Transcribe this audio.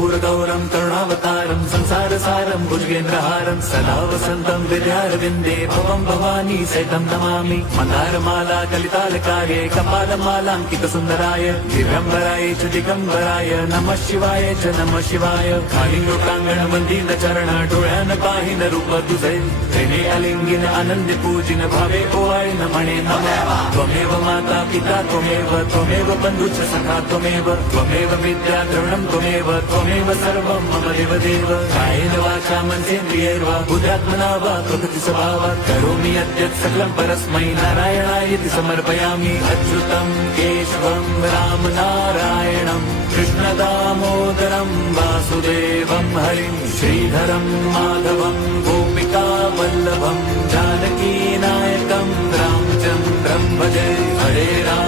कर्पूरगौरं करुणावतारं संसारसारं भुजगेन्द्रहारं सदा वसन्तं विद्यारविन्दे भवं भवानी सहितं नमामि। मन्दारमाला कलितालकार्ये कपालमालाङ्कितसुन्दराय दिव्यम्बराय च दिगम्बराय नमः शिवाय च नमः शिवाय। कालिंगोटांगण मंदिर चरण डोळ्यान पाहिन रूप तुझे तेने अलिंगिन आनंद पूजिन भावे ओवाळीन म्हणे नमः। त्वमेव माता पिता त्वमेव बंधुश्च सखा त्वमेव विद्या द्रविणं त्वमेव सर्वं मम देवदेव। कायेन वाचा मनसेन्द्रियैर्वा बुद्ध्यात्मना वा प्रकृति स्वभावात् करोमि यद्यत् सकलं परस्मै नारायणायति समर्पयामि। अच्युतं केशवं राम नारायणं कृष्णदामोदरं वासुदेवं हरिं श्रीधरं माधवं गोपिका वल्लभं जानकी नायकं रामचन्द्रं भजे। हरे राम।